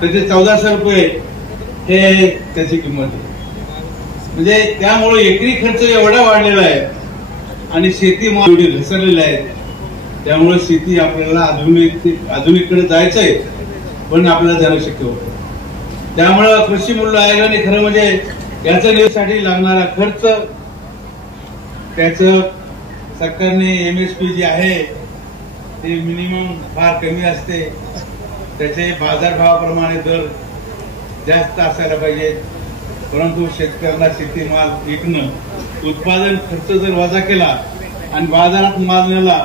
त्याचे 1400 रुपये हे त्याची किंमत आहे. म्हणजे त्यामुळे एकरी खर्च एवढा वाढलेला आहे आणि शेतीमाल घसरलेला आहे. त्यामुळे शेती आपल्याला आधुनिककडे जायचंय, पण आपल्याला जाणं शक्य होतं. त्यामुळे कृषी मूल्य आयोगाने खरं म्हणजे याच्या निवडीसाठी लागणारा खर्च, त्याचं सरकारने MSP जे आहे ते मिनिमम फार कमी असते. त्याचे बाजारभावाप्रमाणे दर जास्त असायला पाहिजे. परंतु शेतकऱ्यांना शेतीमाल विकणं, उत्पादन खर्च जर वजा केला आणि बाजारात माल नेला,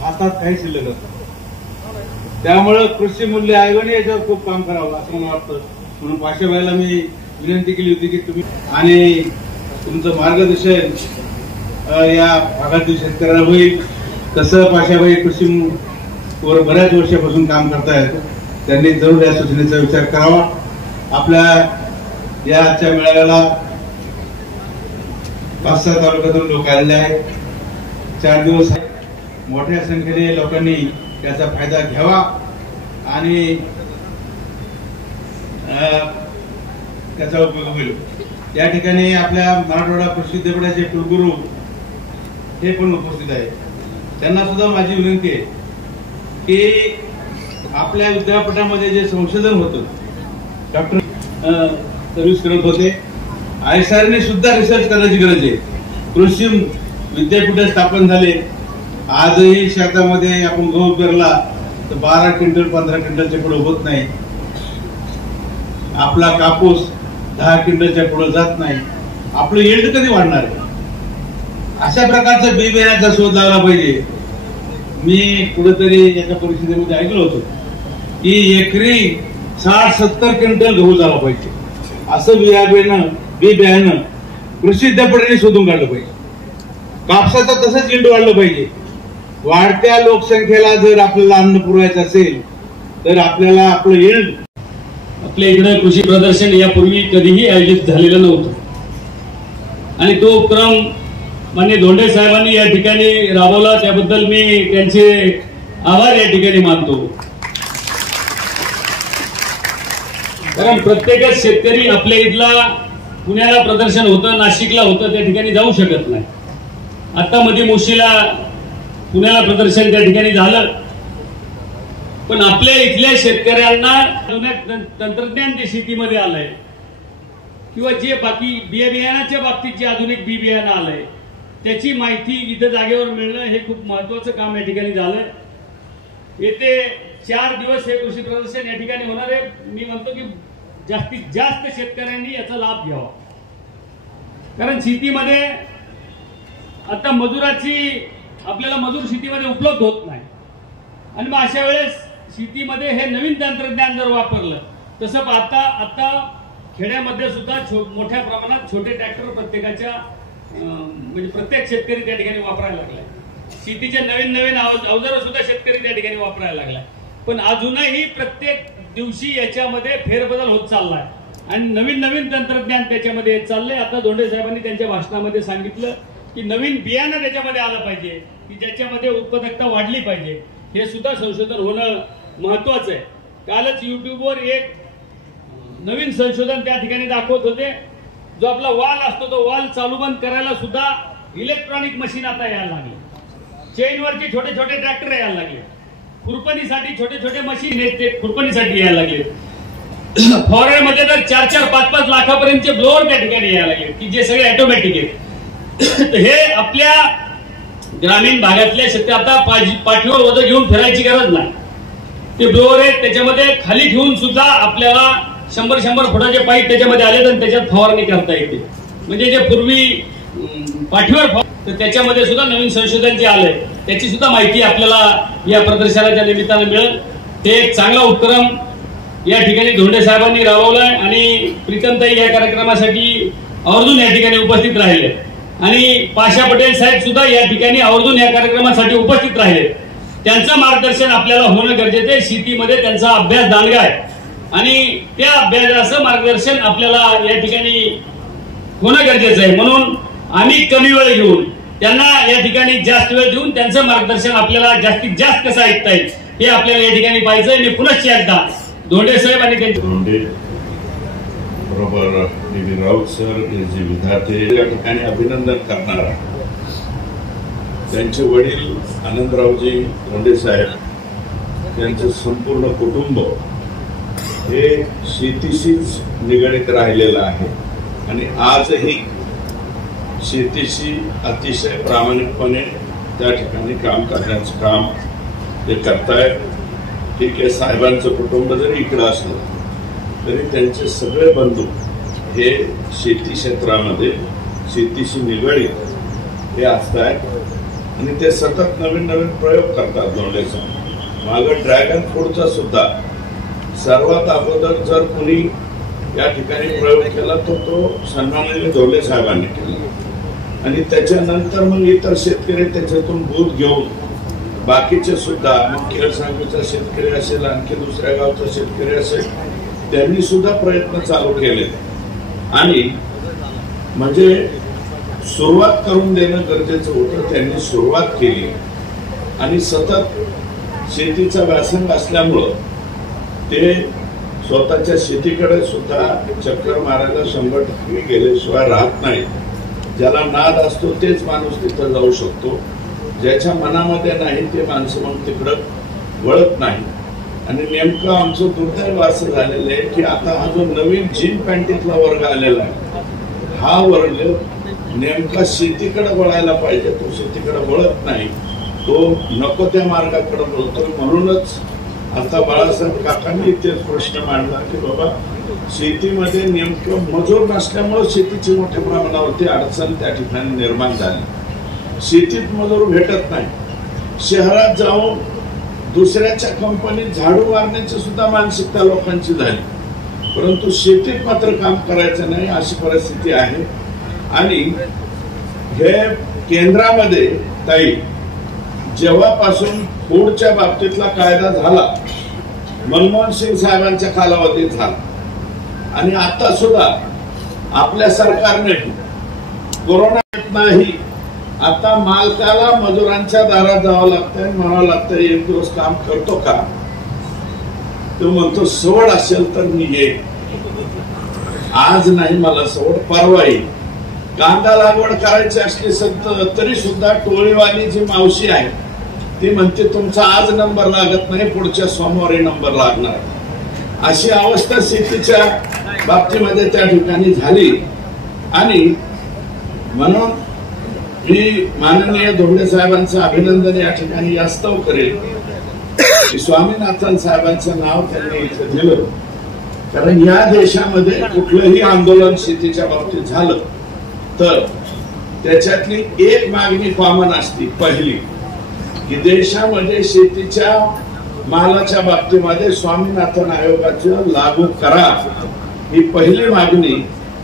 हातात काही शिल्लक नसतं. त्यामुळे कृषी मूल्य आयोगाने याच्यावर खूप काम करावं असं मला वाटतं. म्हणून पाशाबाईला मी विनंती केली होती की तुम्ही आणि तुमचं मार्गदर्शन या भागातील शेतकऱ्यांना होईल. तसं पाशाबाई कृषी वर बऱ्याच वर्षापासून काम करतायत. त्यांनी जरूर या सूचनेचा विचार करावा. आपल्या या आजच्या मेळाव्याला 5-6 तालुक्यातून लोक आलेले आहेत. 4 दिवस मोठ्या संख्येने लोकांनी त्याचा फायदा घ्यावा आणि त्याचा उपयोग होईल. या ठिकाणी आपल्या मराठवाडा कृषी विद्यापीठाचे कुलगुरू हे पण उपस्थित आहेत. त्यांना सुद्धा माझी विनंती आहे की आपल्या विद्यापीठामध्ये जे संशोधन होतं, डॉक्टर सर्व्हिस करत होते, ISROने सुद्धा रिसर्च करण्याची गरज आहे. कृषी विद्यापीठ स्थापन झाले. आजही शेतामध्ये आपण गहू पेरला तर 12 क्विंटल 15 क्विंटलच्या पुढे होत नाही. आपला कापूस 10 क्विंटलच्या पुढे जात नाही. आपलं यील्ड कधी वाढणार आहे? अशा प्रकारचं बी बियाण्याचा शोध लावला पाहिजे. मी कुठेतरी एका परिषदेमध्ये ऐकलं होतं की एकरी 60-70 क्विंटल गहू झाला पाहिजे. असं बी बियाणं कृषी विद्यापीठाने शोधून काढलं पाहिजे. कापसाचं तसंच यील्ड वाढलं पाहिजे. वाढत्या लोकसंख्येला जर आपल्याला अन्न पुरवायचं असेल तर आपल्याला आपलं यील्ड. आपल्या इकडे कृषी प्रदर्शन यापूर्वी कधीही आयोजित झालेलं नव्हतं आणि तो उपक्रम माननीय धोंडे साहेबांनी या ठिकाणी राबवला. त्याबद्दल मी त्यांचे आभार या ठिकाणी मानतो. कारण प्रत्येकच शेतकरी आपल्या इथला पुण्याला प्रदर्शन होतं, नाशिकला होतं, त्या ठिकाणी जाऊ शकत नाही. आता मध्ये मुशीला पुण्याला प्रदर्शन त्या ठिकाणी झालं. पण आपल्या इथल्या शेतकऱ्यांना जुन्या तंत्रज्ञान जे शेतीमध्ये आलंय किंवा जे बाकी बियाण्याच्या बाबतीत जे आधुनिक बी बियाणं आलंय त्याची माहिती इथं जागेवर मिळणं हे खूप महत्वाचं काम या ठिकाणी झालंय. येते 4 दिवस हे कृषी प्रदर्शन या ठिकाणी होणार आहे. मी म्हणतो की जास्तीत जास्त शेतकऱ्यांनी याचा लाभ घ्यावा. कारण शेतीमध्ये आता आपल्याला मजूर शेतीमध्ये उपलब्ध होत नाही आणि मग अशा वेळेस शेतीमध्ये हे नवीन तंत्रज्ञान जर वापरलं तसं आता खेड्यामध्ये सुद्धा मोठ्या प्रमाणात छोटे ट्रॅक्टर प्रत्येकाच्या म्हणजे प्रत्येक शेतकरी त्या ठिकाणी वापरायला लागलाय. शेतीचे नवीन अवजारं सुद्धा शेतकरी त्या ठिकाणी वापरायला लागलाय. पण अजूनही प्रत्येक दिवशी याच्यामध्ये फेरबदल होत चाललाय आणि नवीन तंत्रज्ञान त्याच्यामध्ये येत चाललंय. आता धोंडे साहेबांनी त्यांच्या भाषणामध्ये सांगितलं की नवीन बियाणं त्याच्यामध्ये आलं पाहिजे की ज्याच्यामध्ये उत्पादकता वाढली पाहिजे. हे सुद्धा संशोधन होणं महत्वाचं आहे. कालच युट्यूबवर एक नवीन संशोधन त्या ठिकाणी दाखवत होते. जो आपला वाल असतो तो वाल चालू बंद करायला सुद्धा इलेक्ट्रॉनिक मशीन आता यायला लागले. चेनवरची छोटे ट्रॅक्टर यायला लागले. खुरपणीसाठी छोटे मशीन खुरपणीसाठी यायला लागले. फॉरेनमध्ये तर 4-5 लाखापर्यंतचे ब्लोअर त्या ठिकाणी यायला लागले की जे सगळे ऑटोमॅटिक आहेत. हे आपल्या ग्रामीण भागातल्या शेतकरी आता पाठीवर वजन घेऊन फिरायची गरज नाही. ते ब्लोअर आहेत त्याच्यामध्ये खाली ठेवून सुद्धा आपल्याला 100 फुटाचे पाईप त्याच्यामध्ये आले तर त्याच्यात फवारणी करता येते. म्हणजे जे पूर्वी पाठीवर तर त्याच्यामध्ये सुद्धा नवीन संशोधन जे आलंय त्याची सुद्धा माहिती आपल्याला या प्रदर्शनाच्या निमित्तानं मिळेल. हे एक चांगला उपक्रम या ठिकाणी धोंडे साहेबांनी राबवलाय आणि प्रीतमताई या कार्यक्रमासाठी आवर्जून या ठिकाणी उपस्थित राहिले आणि पाशा पटेल साहेब सुद्धा या ठिकाणी आवर्जून या कार्यक्रमासाठी उपस्थित राहिले. त्यांचं मार्गदर्शन आपल्याला होणं गरजेचं आहे. शेतीमध्ये त्यांचा अभ्यास दांडगा आहे आणि त्या अभ्यासाचं मार्गदर्शन आपल्याला या ठिकाणी होणं गरजेचं आहे. म्हणून आम्ही कमी वेळ घेऊन त्यांना या ठिकाणी जास्त वेळ देऊन त्यांचं मार्गदर्शन आपल्याला जास्तीत जास्त कसं ऐकता येईल हे आपल्याला या ठिकाणी पाहिजे. मी पुनश्च एकदा धोंडे साहेब आणि त्यांचे धोंडे बरोबर डी राऊत सर, जे विधाते या ठिकाणी अभिनंदन करणारा, त्यांचे वडील आनंदरावजी धोंडे साहेब यांचं संपूर्ण कुटुंब हे शेतीशीच निगडीत राहिलेलं आहे आणि आजही शेतीशी अतिशय प्रामाणिकपणे त्या ठिकाणी काम करण्याचं काम ते करतायत. ठीक आहे, साहेबांचं कुटुंब जरी इकडं असलं तरी त्यांचे सगळे बंधू हे शेती क्षेत्रामध्ये शेतीशी निगडीत हे असतात आणि ते सतत नवीन नवीन प्रयोग करतात. धोंडे साहेब मागं ड्रॅगन फ्रूटचा सुद्धा सर्वात अगोदर जर कोणी या ठिकाणी प्रयोग केला तो सन्माननीय धोंडे साहेबांनी केला आणि त्याच्यानंतर मग इतर शेतकरी त्याच्यातून दूध घेऊन बाकीचे सुद्धा, मग खेडसांगवीचा शेतकरी असेल, आणखी दुसऱ्या गावचा शेतकरी असेल, त्यांनी सुद्धा प्रयत्न चालू केले आणि म्हणजे सुरुवात करून देणं गरजेचं होतं. त्यांनी सुरुवात केली आणि सतत शेतीचा व्यासंग असल्यामुळं ते स्वतःच्या शेतीकडे सुद्धा चक्कर मारायला 100% गेल्याशिवाय राहत नाही. ज्याला नाद असतो तेच माणूस तिथं जाऊ शकतो, ज्याच्या मनामध्ये नाही ते माणसं मग तिकडं वळत नाही. आणि नेमकं आमचं दुर्दैव असं झालेलं आहे की आता हा जो नवीन जीन पॅन्टीतला वर्ग आलेला आहे, हा वर्ग नेमका शेतीकडे वळायला पाहिजे, तो शेतीकडे वळत नाही, तो नको त्या मार्गाकडे वळतो. म्हणूनच आता बाळासाहेब काकांनी तेच प्रश्न मांडला की बाबा शेतीमध्ये नेमकं मजूर नसल्यामुळे शेतीची मोठ्या प्रमाणावरती अडचण त्या ठिकाणी निर्माण झाली. शेतीत मजूर भेटत नाही, शहरात जाऊन दुसऱ्याच्या कंपनीत झाडू मारण्याची सुद्धा मानसिकता लोकांची झाली, परंतु शेतीत मात्र काम करायचं नाही अशी परिस्थिती आहे. आणि हे केंद्रामध्ये ताई जेव्हापासून फूडच्या बाबतीतला कायदा झाला, मनमोहन सिंग साहेबांच्या कालावधीत झाला आणि आता सुद्धा आपल्या सरकारने कोरोना नाही, आता मालकाला मजुरांच्या दारात जावं लागतंय, म्हणावं लागतं एक दिवस काम करतो का, तो म्हणतो सवड असेल तर मी येईन, आज नाही मला सवड, परवा येईल. कांदा लागवड करायची असली तरी सुद्धा टोळीवाली जी मावशी आहे ती म्हणते तुमचा आज नंबर लागत नाही, पुढच्या सोमवारी नंबर लागणार. अशी अवस्था शेतीच्या बाबतीमध्ये त्या ठिकाणी झाली. आणि म्हणून मी माननीय धोंडे साहेबांचं अभिनंदन या ठिकाणी यास्तव करेल की स्वामीनाथन साहेबांचं नाव त्यांनी इथं दिलं, कारण या देशामध्ये कुठलंही आंदोलन शेतीच्या बाबतीत झालं तर त्याच्यातली एक मागणी कॉमन असती, पहिली की देशामध्ये शेतीच्या मालाच्या बाबतीमध्ये स्वामीनाथन आयोगाचं लागू करा, ही पहिली मागणी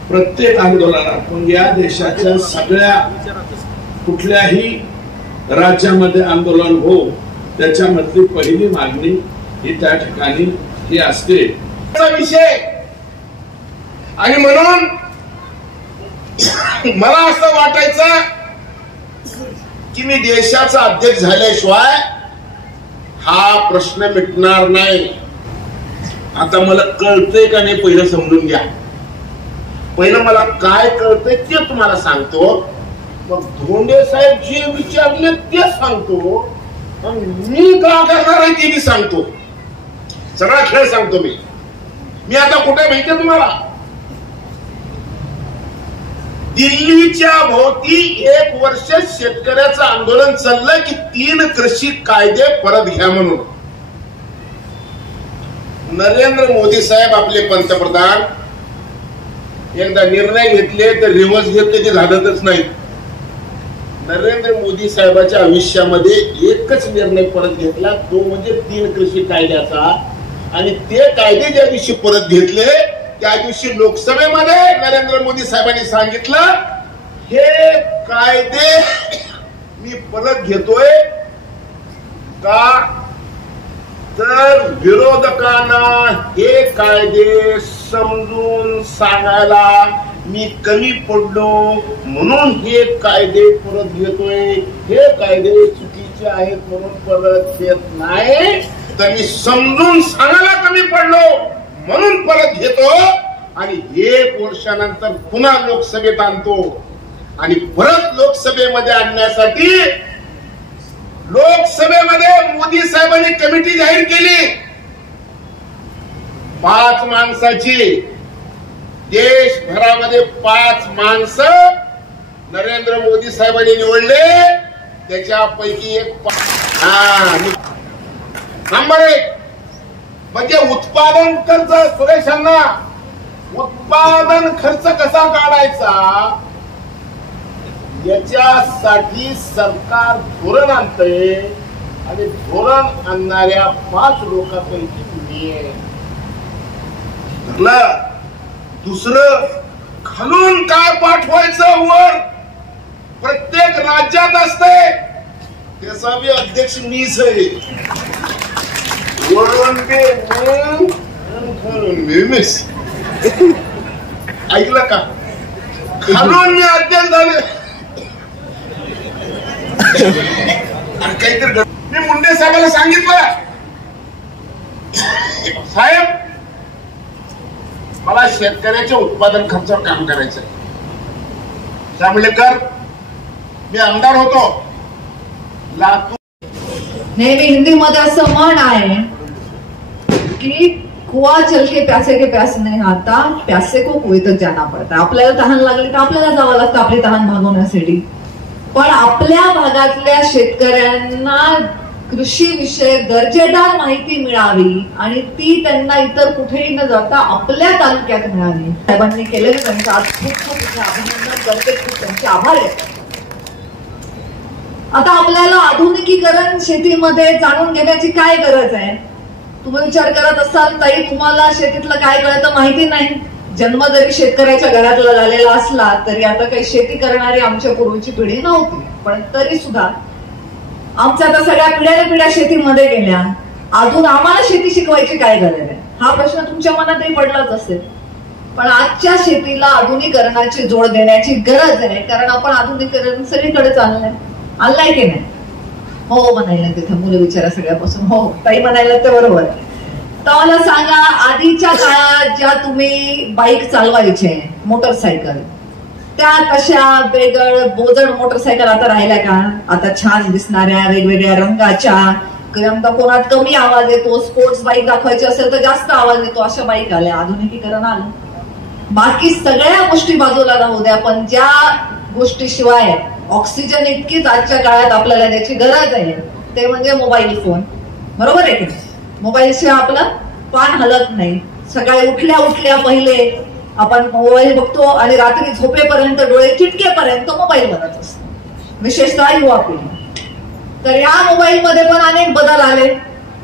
प्रत्येक आंदोलनात. पण या देशाच्या सगळ्या कुठल्याही राज्यामध्ये आंदोलन हो त्याच्यामधली पहिली मागणी ही त्या ठिकाणी ही असते विषय. आणि म्हणून मला असं वाटायचं की मी देशाचा अध्यक्ष झाल्याशिवाय हा प्रश्न मिटणार नाही. आता मला कळतंय का नाही पहिलं समजून घ्या. पहिलं मला काय कळतंय ते तुम्हाला सांगतो, मग धोंडे साहेब जे विचारले ते सांगतो, मी का करणार आहे ते मी सांगतो. सगळा खेळ सांगतो मी आता कुठे माहितीये तुम्हाला, दिल्लीच्या भोवती 1 वर्ष शेतकऱ्याचं आंदोलन चाललं की 3 कृषी कायदे परत घ्या म्हणून. नरेंद्र मोदी साहेब आपले पंतप्रधान एकदा निर्णय घेतले तर रिव्हर्स घेतले ते झालंच नाही. नरेंद्र मोदी साहेबांच्या आयुष्यामध्ये एकच निर्णय परत घेतला, तो म्हणजे 3 कृषी कायद्याचा. आणि ते कायदे ज्या दिवशी परत घेतले त्या दिवशी लोकसभेमध्ये नरेंद्र मोदी साहेबांनी सांगितलं हे कायदे मी परत घेतोय का, तर विरोधकांना हे कायदे समजून सांगायला मी कमी पडलो म्हणून हे कायदे परत घेतोय, हे कायदे चुकीचे आहेत म्हणून परत घेत नाही. तर मी समजून सांगायला कमी पडलो म्हणून परत घेतो आणि 1 वर्षानंतर पुन्हा लोकसभेत आणतो आणि परत लोकसभेमध्ये आणण्यासाठी लोकसभेमध्ये मोदी साहेबांनी कमिटी जाहीर केली 5 माणसाची. देशभरामध्ये 5 माणसं नरेंद्र मोदी साहेबांनी निवडले, त्याच्यापैकी एक नंबर 1 म्हणजे उत्पादन खर्च. सुरेशांना उत्पादन खर्च कसा काढायचा याच्यासाठी सरकार धोरण आणतंय आणि धोरण आणणाऱ्या 5 लोकांपैकी मी आहे. दुसरं खालून काय पाठवायचं वर प्रत्येक राज्यात असते, त्याचा बी अध्यक्ष मीच आहे. वरून मिस ऐकलं का? खालून मी अध्यक्ष झाले. काहीतरी मी मुंडे साहेबांना सांगितलं, साहेब मला शेतकऱ्याच्या उत्पादन खर्चावर काम करायचं. त्यामुळे कर मी आमदार होतो लातूर. नेहमी हिंदी मध्ये असं म्हण आहे की कुआ चल के प्यासे नहीं आता, प्यासे को कुएं तक जाना पड़ता है. आपल्याला तहान लागली तर आपल्याला जावं लागतं आपली तहान भागवण्यासाठी. पण आपल्या भागातल्या शेतकऱ्यांना कृषी विषयक दर्जेदार माहिती मिळावी आणि ती त्यांना इतर कुठेही न जाता आपल्या तालुक्यात मिळावी. साहेबांनी केलेलं त्यांचं आज खूप अभिनंदन करते, खूप त्यांचे आभार आहेत. आता आपल्याला आधुनिकीकरण शेतीमध्ये जाणून घेण्याची काय गरज आहे? तुम्ही विचार करत असाल ताई तुम्हाला शेतीतलं काय कळतं माहिती नाही. जन्म जरी शेतकऱ्याच्या घरातला झालेला असला तरी आता काही शेती करणारी आमच्या पूर्वीची पिढी नव्हती, पण तरी सुद्धा आमच्या आता सगळ्या पिढ्या शेतीमध्ये गेल्या. अजून आम्हाला शेती शिकवायची काय गरज आहे हा प्रश्न तुमच्या मनातही पडलाच असेल. पण आजच्या शेतीला आधुनिकीकरणाची जोड देण्याची गरज आहे, कारण आपण आधुनिकीकरण सगळीकडे आणलंय की नाही? हो म्हणायला तिथे मुलं विचारा सगळ्यापासून हो ताई म्हणायला ते बरोबर आहे. तर मला सांगा, आधीच्या काळात ज्या तुम्ही बाईक चालवायचे मोटरसायकल त्या कशा बेगड बोजड मोटरसायकल आता राहिल्या का? आता छान दिसणाऱ्या वेगवेगळ्या रंगाच्या, कोणात कमी आवाज येतो, स्पोर्ट्स बाईक दाखवायची असेल तर जास्त आवाज येतो, अशा बाईक आल्या. आधुनिकीकरण आलं. बाकी सगळ्या गोष्टी बाजूला राहू द्या, पण ज्या गोष्टीशिवाय ऑक्सिजन इतकीच आजच्या काळात आपल्याला त्याची गरज आहे ते म्हणजे मोबाईल फोन. बरोबर आहे की नाही? मोबाईल शिवाय आपलं पान हलत नाही. सकाळी उठल्या पहिले आपण मोबाईल बघतो आणि रात्री झोपेपर्यंत डोळे चिटकेपर्यंत मोबाईल बघत असतो, विशेषतः युवा पिढी. तर या मोबाईल मध्ये पण अनेक बदल आले.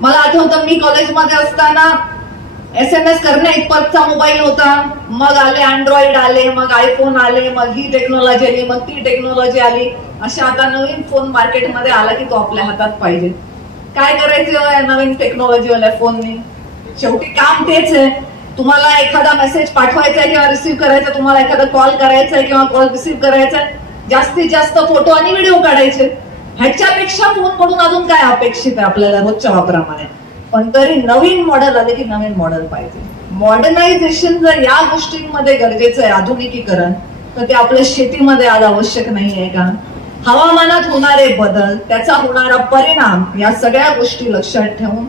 मला आठवतं मी कॉलेजमध्ये असताना SMS करण्या इतपतचा मोबाईल होता, मग आले अँड्रॉइड आले, मग आयफोन आले, मग ही टेक्नॉलॉजी आली, मग ती टेक्नॉलॉजी आली. अशा आता नवीन फोन मार्केटमध्ये आला की तो आपल्या हातात पाहिजे. काय करायचं या नवीन टेक्नॉलॉजीवाल्या फोनने? शेवटी काम तेच आहे. तुम्हाला एखादा मेसेज पाठवायचा आहे किंवा रिसीव्ह करायचा, तुम्हाला एखादा कॉल करायचा आहे किंवा कॉल रिसीव्ह करायचा आहे, जास्तीत जास्त फोटो आणि व्हिडिओ काढायचे. ह्याच्यापेक्षा फोनकडून अजून काय अपेक्षित आहे आपल्याला रोजच्या वापरामध्ये? पण तरी नवीन मॉडेल आले की नवीन मॉडेल पाहिजे. मॉडर्नायझेशन जर या गोष्टींमध्ये गरजेचं आहे, आधुनिकीकरण, तर ते आपल्या शेतीमध्ये आज आवश्यक नाहीये का? हवामानात होणारे बदल, त्याचा होणारा परिणाम, या सगळ्या गोष्टी लक्षात ठेवून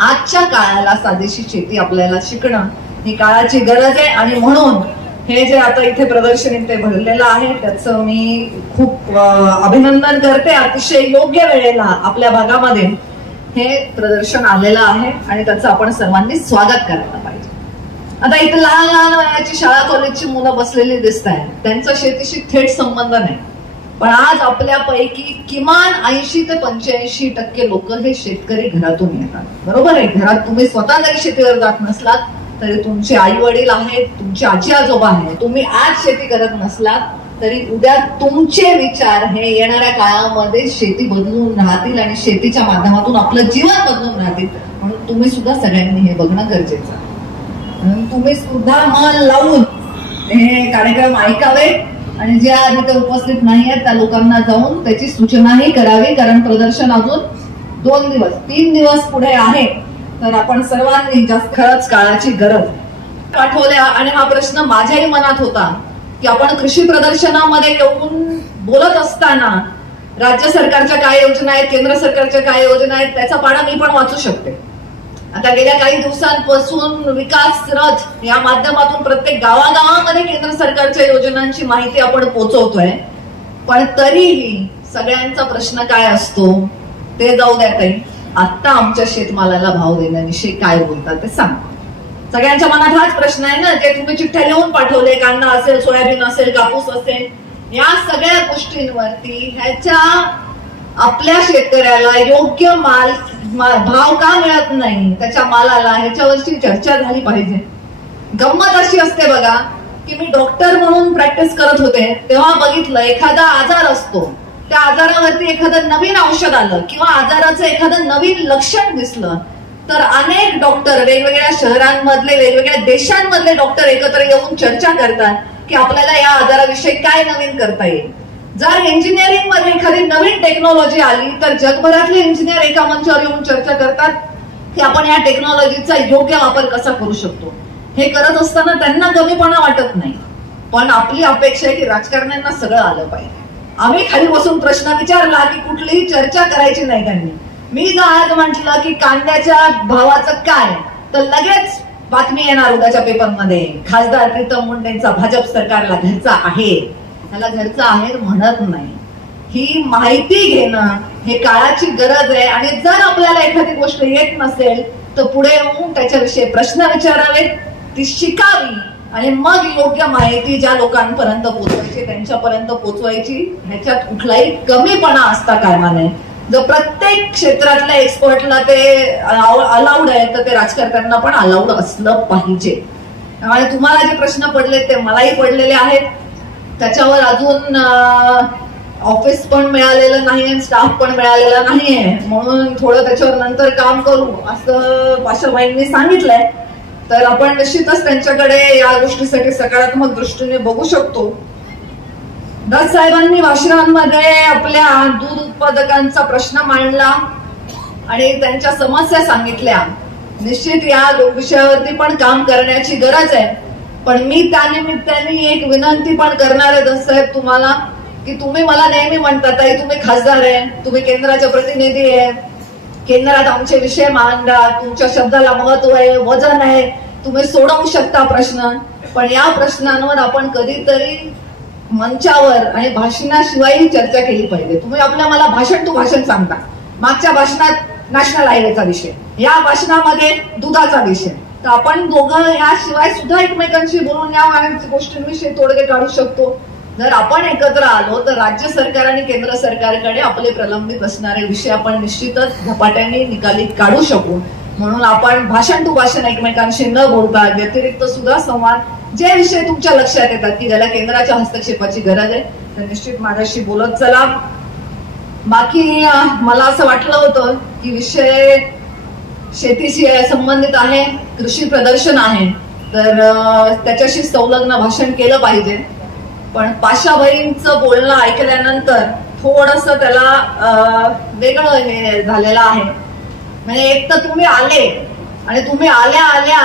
आजच्या काळाला साधेशी शेती आपल्याला शिकणं ही काळाची गरज आहे. आणि म्हणून हे जे आता इथे प्रदर्शन इथे भरलेलं आहे त्याचं मी खूप अभिनंदन करते. अतिशय योग्य वेळेला आपल्या भागामध्ये हे प्रदर्शन आलेलं आहे आणि त्याचं आपण सर्वांनी स्वागत करायला पाहिजे. आता इथे लहान वयाची शाळा कॉलेजची मुलं बसलेली दिसत आहेत, त्यांचा शेतीशी थेट संबंध नाही, पण आज आपल्यापैकी किमान 80 ते 85% लोक हे शेतकरी घरातून येतात. बरोबर आहे? घरात तुम्ही स्वतः जरी शेतीवर जात नसलात तरी तुमचे आई वडील आहेत, तुमचे आजी आजोबा आहेत. तुम्ही आज शेती करत नसलात तरी उद्या तुमचे विचार हे येणाऱ्या काळामध्ये शेती बदलून राहतील आणि शेतीच्या माध्यमातून आपलं जीवन बदलून राहतील. म्हणून तुम्ही सुद्धा सगळ्यांनी हे बघणं गरजेचं आहे. म्हणून तुम्ही सुद्धा मन लावून हे कार्यक्रम ऐकावे आणि ज्या तिथे उपस्थित नाही आहेत त्या लोकांना जाऊन त्याची सूचनाही करावी, कारण प्रदर्शन अजून 3 दिवस पुढे आहे, तर आपण सर्वांनी खरंच काळाची गरज पाठवल्या. आणि हा प्रश्न माझ्याही मनात होता की आपण कृषी प्रदर्शनामध्ये येऊन बोलत असताना राज्य सरकारच्या काय योजना आहेत, केंद्र सरकारच्या काय योजना आहेत, त्याचा पाढा मी पण वाचू शकते. आता गेल्या काही दिवसांपासून विकास रथ या माध्यमातून प्रत्येक गावागावामध्ये केंद्र सरकारच्या योजनांची माहिती आपण पोहोचवतोय. पण तरीही सगळ्यांचा प्रश्न काय असतो ते जाऊ द्या ताई, आता आमच्या शेतमालाला भाव देण्याविषयी काय बोलतात ते सांग. सगळ्यांच्या मनात हाच प्रश्न आहे ना, ते तुम्ही चिठ्ठ्या लिहून पाठवले, कांदा असेल, सोयाबीन असेल, कापूस असेल, या सगळ्या गोष्टींवरती ह्याच्या आपल्या शेतकऱ्याला योग्य भाव का मिळत नाही, त्याच्या मालाला, ह्याच्यावरची चर्चा झाली पाहिजे. गंमत अशी असते बघा की मी डॉक्टर म्हणून प्रॅक्टिस करत होते तेव्हा बघितलं, एखादा आजार असतो, त्या आजारावरती एखादं नवीन औषध आलं किंवा आजाराचं एखादं नवीन लक्षण दिसलं तर अनेक डॉक्टर, वेगवेगळ्या शहरांमधले, वेगवेगळ्या देशांमधले डॉक्टर एकत्र येऊन चर्चा करतात की आपल्याला या आजाराविषयी काय नवीन करता येईल. जर इंजिनिअरिंग मध्ये एखादी नवीन टेक्नॉलॉजी आली तर जगभरातले इंजिनियर एका मंचावर येऊन चर्चा करतात की आपण या टेक्नॉलॉजीचा योग्य वापर कसा करू शकतो. हे करत असताना त्यांना कमीपणा वाटत नाही, पण आपली अपेक्षा आहे की राजकारण्यांना सगळं आलं पाहिजे. आम्ही खाली बसून प्रश्न विचारला की कुठलीही चर्चा करायची नाही त्यांनी. मी जर आज म्हटलं की कांद्याच्या भावाचं काय, तर लगेच बातमी येणार उद्याच्या पेपरमध्ये, खासदार प्रीतम मुंडेंचा भाजप सरकारला घरचा आहे. त्याला घरचा आहे म्हणत नाही, ही माहिती घेणं हे काळाची गरज आहे. आणि जर आपल्याला एखादी गोष्ट येत नसेल तर पुढे येऊन त्याच्याविषयी प्रश्न विचारावेत, ती शिकावी आणि मग योग्य माहिती ज्या लोकांपर्यंत पोहोचवायची त्यांच्यापर्यंत पोहोचवायची. ह्याच्यात कुठलाही कमीपणा असता कामा नये. जर प्रत्येक क्षेत्रातल्या एक्सपर्टला ते अलाउड आहे तर ते राजकारण्यांना पण अलाउड असलं पाहिजे. त्यामुळे तुम्हाला जे प्रश्न पडले ते मलाही पडलेले आहेत. त्याच्यावर अजून ऑफिस पण मिळालेलं नाही आणि स्टाफ पण मिळालेला नाहीये, म्हणून थोडं त्याच्यावर नंतर काम करू असं पाशाबाईंनी सांगितलंय. तर आपण निश्चितच त्यांच्याकडे या गोष्टीसाठी सकारात्मक दृष्टीने बघू शकतो. दत्त साहेबांनी भाषणांमध्ये आपल्या दूध उत्पादकांचा प्रश्न मांडला आणि त्यांच्या समस्या सांगितल्या. निश्चित या विषयावरती पण काम करण्याची गरज आहे. पण मी त्यानिमित्ताने एक विनंती पण करणार आहे दत्त साहेब तुम्हाला, की तुम्ही मला नेहमी म्हणता ताई तुम्ही खासदार आहे, तुम्ही केंद्राचे प्रतिनिधी आहे, केंद्रात आमचे विषय मांडा, तुमच्या शब्दाला महत्व आहे, वजन आहे, तुम्ही सोडवू शकता प्रश्न. पण या प्रश्नांवर आपण कधीतरी मंचावर आणि भाषणाशिवायही चर्चा केली पाहिजे. तुम्ही आपल्या मला भाषण टू भाषण सांगता. मागच्या भाषणात नॅशनल हायवेचा विषय, या भाषणामध्ये दुधाचा विषय, तर आपण दोघं याशिवाय सुद्धा एकमेकांशी बोलून या गोष्टींविषयी तोडगे काढू शकतो. जर आपण एकत्र आलो तर राज्य सरकार आणि केंद्र सरकारकडे आपले प्रलंबित असणारे विषय आपण निश्चितच झपाट्याने निकाली काढू शकू. म्हणून आपण भाषण टू भाषण एकमेकांशी न बोलता व्यतिरिक्त सुद्धा संवाद, जे विषय तुमच्या लक्षात येतात की ज्याला केंद्राच्या हस्तक्षेपाची गरज आहे तर निश्चित माझ्याशी बोलत चला. बाकी मला असं वाटलं होतं की विषय शेतीशी संबंधित आहे, कृषी प्रदर्शन आहे, तर त्याच्याशी संलग्न भाषण केलं पाहिजे. पण पाशाबाईंचं बोलणं ऐकल्यानंतर थोडंसं त्याला वेगळं हे झालेलं आहे. म्हणजे एक तर तुम्ही आले आणि तुम्ही आल्या आल्या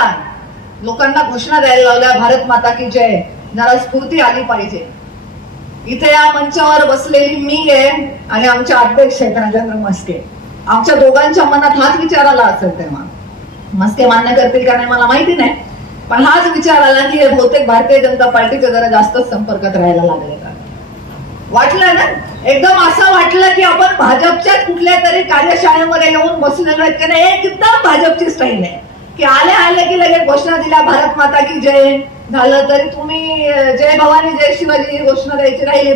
लोकांना घोषणा द्यायला लावल्या भारत माता की जय, जरा स्फूर्ती आली पाहिजे. इथे या मंचावर बसलेली मी आहे आणि आमचे अध्यक्ष आहेत राजेंद्र मस्के. आमच्या दोघांच्या मनात हाच विचार आला असेल तेव्हा, मस्के मान्य करतील का नाही मला माहिती नाही, पण हाच विचार आला की बहुतेक भारतीय जनता पार्टीचे जरा जास्तच संपर्कात राहायला लागले का वाटलं ना. एकदम असं वाटलं की आपण भाजपच्याच कुठल्या तरी कार्यशाळेमध्ये येऊन बसलेलो आहेत की नाही. एकदम भाजपची स्टाईल आहे की आले की लगेच घोषणा दिल्या भारत माता की जय झालं तरी तुम्ही जय भवानी जय शिवाजी ही घोषणा द्यायची राहिली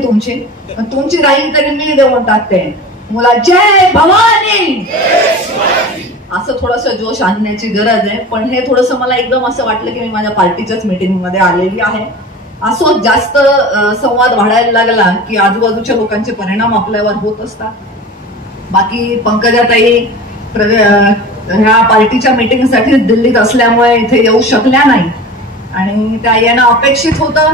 तुमची राहील तरी मी देऊन टाकते मुला जय भवानी असं थोडंसं जोश आणण्याची गरज आहे. पण हे थोडंसं मला एकदम असं वाटलं की मी माझ्या पार्टीच्याच मीटिंग मध्ये आलेली आहे. असो जास्त संवाद वाढायला लागला की आजूबाजूच्या लोकांचे परिणाम आपल्यावर होत असतात. बाकी पंकजाताई ह्या पार्टीच्या मीटिंगसाठी दिल्लीत असल्यामुळे इथे येऊ शकल्या नाही आणि त्या येणं अपेक्षित होतं.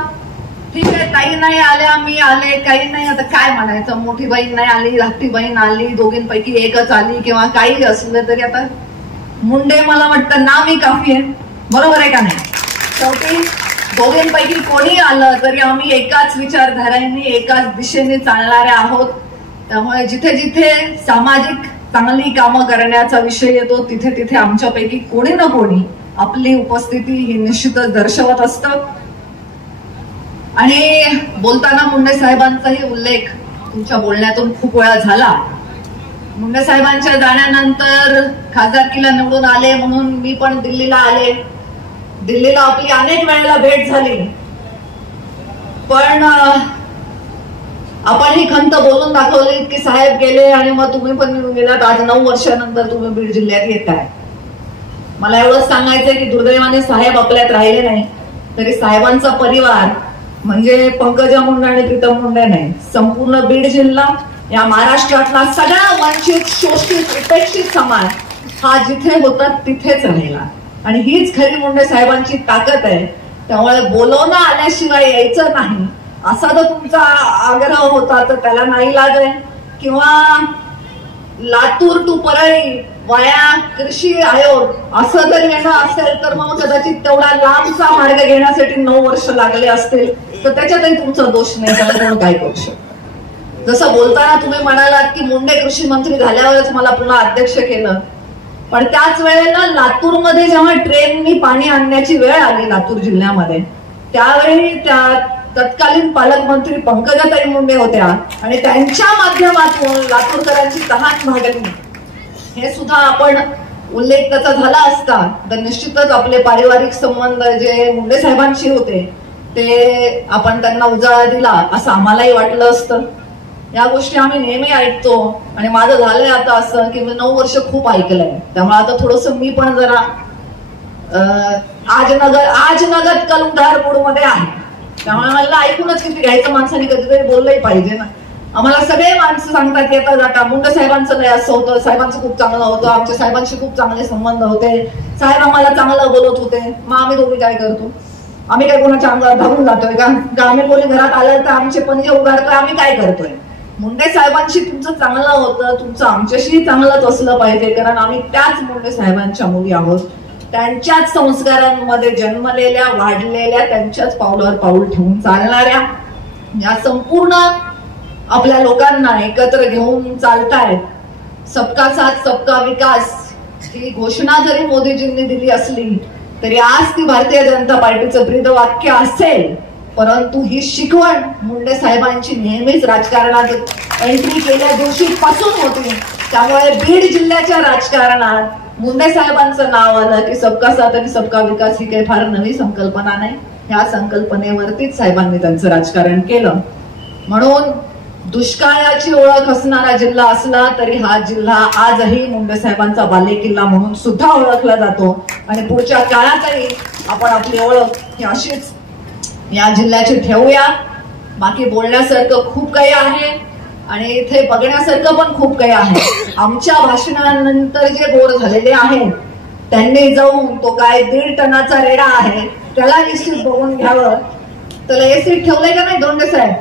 ठीक आहे, ताई नाही आल्या, मी आले, काही नाही, आता काय म्हणायचं. मोठी बहीण नाही आली, धाकटी बहीण आली, दोघींपैकी एकच आली किंवा काही असलं तरी आता मुंडे मला वाटतं नाव ही काफी आहे. बरोबर आहे का नाही? शेवटी दोघींपैकी कोणी आलं तरी आम्ही एकाच विचारधारांनी एकाच दिशेने चालणारे आहोत. त्यामुळे जिथे जिथे सामाजिक चांगली कामं करण्याचा विषय येतो तिथे तिथे आमच्यापैकी कोणी ना कोणी आपली उपस्थिती ही निश्चितच दर्शवत असतं. आणि बोलताना मुंडे साहेबांचाही उल्लेख तुमच्या बोलण्यातून खूप वेळा झाला. मुंडे साहेबांच्या जाण्यानंतर खासदारकीला निवडून आले म्हणून मी पण दिल्लीला आले. दिल्लीला आपली अनेक वेळेला भेट झाली, पण आपण ही खंत बोलून दाखवली की साहेब गेले आणि मग तुम्ही पण निवडून गेलात. आज 9 वर्षानंतर तुम्ही बीड जिल्ह्यात येताय. मला एवढंच सांगायचंय की दुर्दैवाने साहेब आपल्यात राहिले नाही, तरी साहेबांचा परिवार म्हणजे पंकजा मुंडे आणि प्रीतम मुंडे नाही, संपूर्ण बीड जिल्हा या महाराष्ट्रातला सगळा वंचित, शोषित, उपेक्षित समाज हा जिथे होता तिथेच राहिला. आणि हीच खरी मुंडे साहेबांची ताकद आहे. त्यामुळे बोलवणं आल्याशिवाय यायचं नाही असा जर तुमचा आग्रह होता तर त्याला नाही लागेल. किंवा लातूर टू परळी वाया कृषी आयोग असं जर येणं असेल तर मग कदाचित तेवढा लांबचा मार्ग घेण्यासाठी 9 वर्ष लागले असतील, तर त्याच्यातही तुमचा दोष नाही, त्याला कोण काय करू शकतो. जसं बोलताना तुम्ही म्हणालात की मुंडे कृषी मंत्री झाल्यावरच मला पुन्हा अध्यक्ष केलं, पण त्याच वेळेला लातूरमध्ये जेव्हा ट्रेननी पाणी आणण्याची वेळ आली लातूर जिल्ह्यामध्ये, त्यावेळी त्या तत्कालीन पालकमंत्री पंकजाताई मुंडे होत्या आणि त्यांच्या माध्यमातून लातूरकरांची तहान भागली. हे सुद्धा आपण उल्लेख त्याचा झाला असता तर निश्चितच आपले पारिवारिक संबंध जे मुंडे साहेबांशी होते ते आपण त्यांना उजाळा दिला असं आम्हालाही वाटलं असतं. या गोष्टी आम्ही नेहमी ऐकतो आणि माझं झालंय आता असं की मी 9 वर्ष खूप ऐकलंय. त्यामुळे आता थोडस मी पण जरा आज नगद कल उधार मूड मध्ये आहे. त्यामुळे मला ऐकूनच किती घ्यायचं, माणसाने कधीतरी बोललंही पाहिजे ना. आम्हाला सगळे माणसं सांगतात येता जाता मुंडे साहेबांचं नाही असं होतं, साहेबांचं खूप चांगलं होतं, आमच्या साहेबांशी खूप चांगले संबंध होते, साहेब आम्हाला चांगलं बोलत होते. मग आम्ही दोघी काय करतो? आम्ही काय कोणाच्या अंगावर धावून जातोय का? आम्ही कोणी घरात आलं तर आमचे पंजे उघडतोय? आम्ही काय करतोय? मुंडे साहेबांशी तुमचं चांगलं होतं, तुमचं आमच्याशी चांगलंच असलं पाहिजे, कारण आम्ही त्याच मुंडे साहेबांच्या मुली आहोत. त्यांच्याच संस्कारांमध्ये जन्मलेल्या, वाढलेल्या, त्यांच्याच पावलावर पाऊल ठेवून चालणाऱ्या या संपूर्ण आपल्या लोकांना एकत्र घेऊन चालतायत. सबका साथ सबका विकास ही घोषणा जरी मोदीजींनी दिली असली तरी आज ती भारतीय जनता पार्टीचं ब्रीदवाक्य असेल, परंतु ही शिकवण मुंडे साहेबांची नेहमीच राजकारणात एंट्री केल्या दिवशीपासून होती. त्यामुळे बीड जिल्ह्याच्या राजकारणात मुंडे साहेबांचं नाव आलं की सबका साथ आणि सबका विकास ही काही फार नवी संकल्पना नाही. ह्या संकल्पनेवरतीच साहेबांनी त्यांचं राजकारण केलं. म्हणून दुष्काळाची ओळख असणारा जिल्हा असला तरी हा जिल्हा आजही मुंडे साहेबांचा बालेकिल्ला म्हणून सुद्धा ओळखला जातो आणि पुढच्या काळातही आपण आपली ओळख ही अशीच या जिल्ह्याची ठेवूया. बाकी बोलण्यासारखं खूप काही आहे आणि इथे बघण्यासारखं पण खूप काही आहे. आमच्या भाषणानंतर जे बोर झालेले आहेत त्यांनी जाऊन तो काय 1.5 टनाचा रेडा आहे त्याला निश्चित बघून घ्यावं. त्याला एसी ठेवलंय का नाही धोंडे साहेब?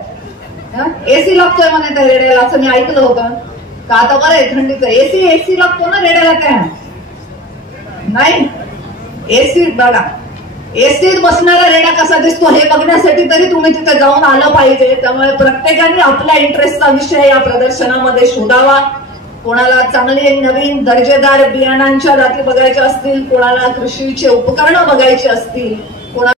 एसी लागतोय म्हणे त्या रेड्याला असं मी ऐकलं होतं. का आता बरं आहे थंडीचं एसी लागतो ना रेड्याला? त्या नाही एसी बघा, एसीत बसणारा रेडा कसा दिसतो हे बघण्यासाठी तरी तुम्ही तिथे जाऊन आलं पाहिजे. त्यामुळे प्रत्येकाने आपल्या इंटरेस्टचा विषय या प्रदर्शनामध्ये शोधावा. कोणाला चांगले नवीन दर्जेदार बियाणांच्या जाती बघायच्या असतील, कोणाला कृषीचे उपकरणं बघायची असतील,